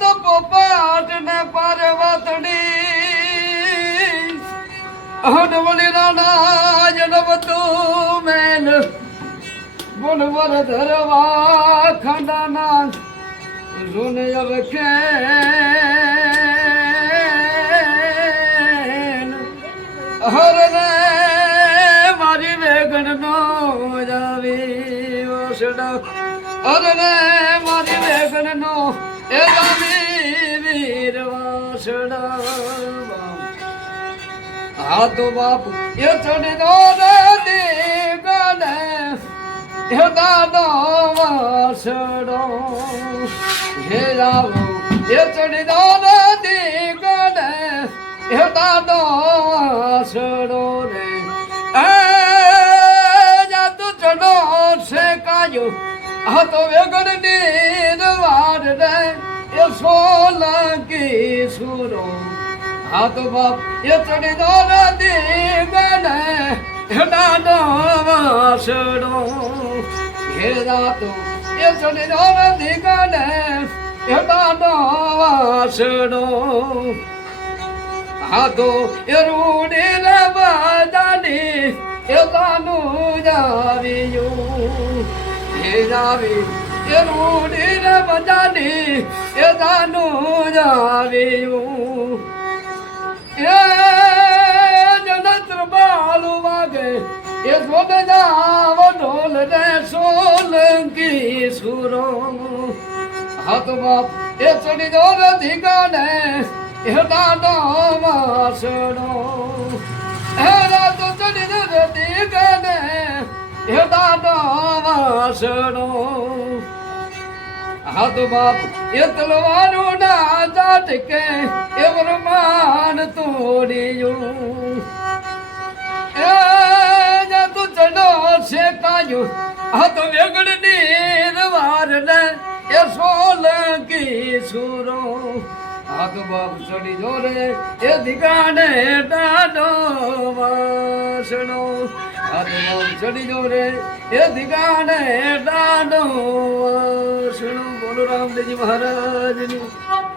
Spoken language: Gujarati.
તો પોપટ ને પાર્વતડી હડવલી રાણા જનમ તું મેલ બોલવર ધરવા ખંડાના રૂને અવખે હરને મારી વેગણ નો જાવી વસડા હરને મારી વેગણ નો એ જાવી વીર વસડા આ તો બાપ એ ચડી દો રે ગણે એ દાદો વસડો હે જાવો એ ચડી દો રે ગણે એ દાદો વસડો રે એ જાતું ચડો છે કાયો આ તો વેગણ ની વાર રે એ સોલંકી સુરો આ તો બાપ એ ચડી દો નદી ગણે દાદો વાસડો હે દાતો એ ચડી દો નદી ગણે દાદો વાસડો આ તો એ રૂડી રે બજાની એ તાનું જાવ્યું હે જાવી એ રૂડી રે બજાની એ તાનું જાવ્યું એ જનત્ર બાલુ વાગે એ સોદ જાવ ઢોલ રે સોલંકી સુરો હાથ બાપ એ ચડી દો નથી ગાને એ દાદો વાસડો એ રાતો ચડી દો નથી ગાને એ દાદો વાસડો હાથ બાપ એ તલવારું ના ચાટકે એ વરમાન તોડ્યું એ તું ચડો છે કાયું હાથ વેગણ નીર વાર ને એ સોલંકી સુરો હાથ બાપ ચડી જો રે એ દિગાને ડાડો વાસણો હાથ બાપ ચડી જો રે એ દિગાને ડાડો વાસણો બોલો રામદેવજી મહારાજની